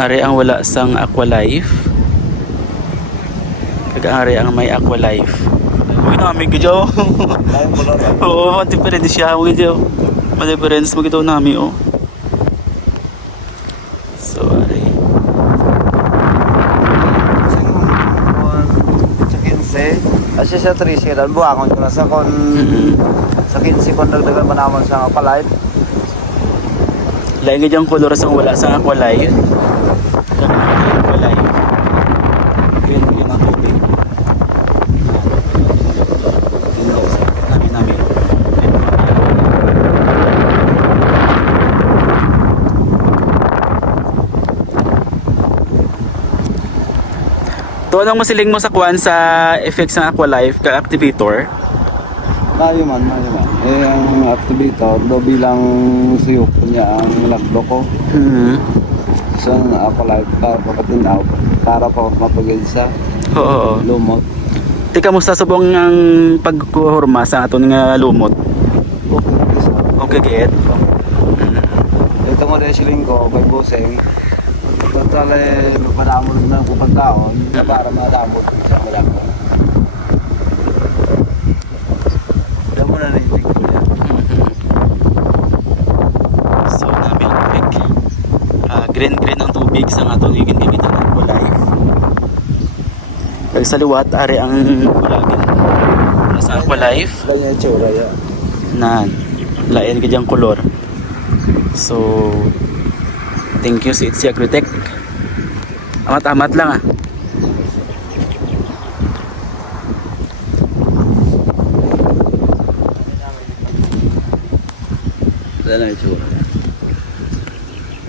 Ari ang wala sang Aqualife. Kag-ari ang may Aqualife. Uy, nami gidyo. Lain mo lang. Oo, different siya mo gidyo. Ma-difference mo gito nami oh. So, ari. Sa 15. Kasi sa 13, dan buwangon ko na sa kon sa 15 kon dagdagan pa naman sa Aqualife. Lain gidyang color sang wala sang Aqualife. Aqualife. Green ang tubig. Nami. To anong masiling mo sa kuan sa effects ng Aqualife ka activator? Mayo man. Eh, ang activator, do bilang suyok niya ang lakdo ko. Isang Aqualife para pakatinaw, para pa mapag-isa, Oo. lumot. Tika mo sa subong ang pagkuhurma sa aton nga lumot. Okay na isa. Okay, get. Ito mo rin siling ko, may buseng. Total eh, panamon na ko pagkaon, para madamot ko siya malaki. Wala mo na naitik ko yan. So, namin green ang tubig sa aton gigin-gimitan ng Aqualife. Pag sa liwat, ari ang kulagin sa Aqualife. Ganyan yung tsura yan. Na lain ka diyang kolor. So, thank you sa It's Agrotech. Amat-amat lang ah. Ganyan yung tsura yan.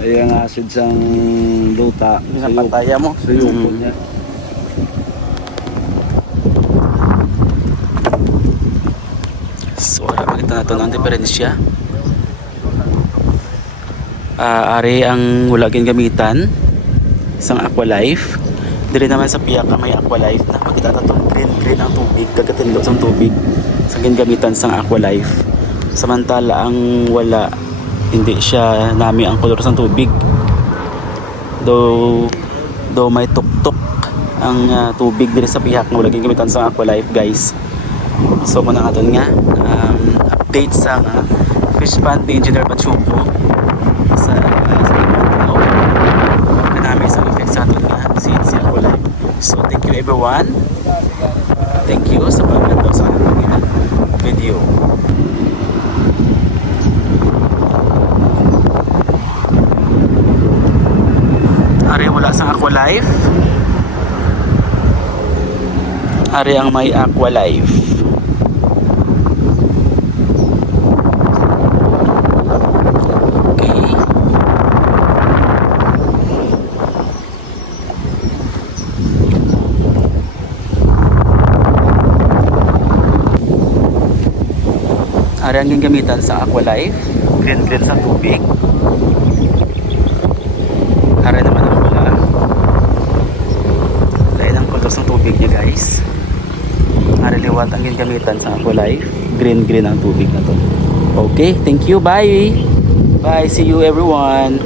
Ay ang acid sang luta. Pinapataya mo. Suyuko niya. So, makita natin ang diferensya. Ari ang wala gamitan isang Aqualife. Dili naman sa piyak na may Aqualife na makita natin green ang tubig, kagatindot sa tubig sa gamitan sang Aqualife. Samantala ang wala, hindi siya nami ang kolor sa tubig. Though may tuktok ang tubig diri sa piyak na wala gamitan sa Aqualife, guys. So muna nga nga update sa fish pond ni Engineer Pachuco sa Mindanao na namin sa effect sa atin nga si Aqualife. So thank you everyone, thank you sa pagkakataon sa ating video. Ari wala sa Aqualife, ari ang may Aqualife. Ari ang gamitan sa Aqualife, green sa tubig. Ari naman ang wala. Dahil ang kultos ng tubig niya, guys. Ari liwat ang gamitan sa Aqualife, green ang tubig na to. Okay, thank you, bye. Bye, see you everyone.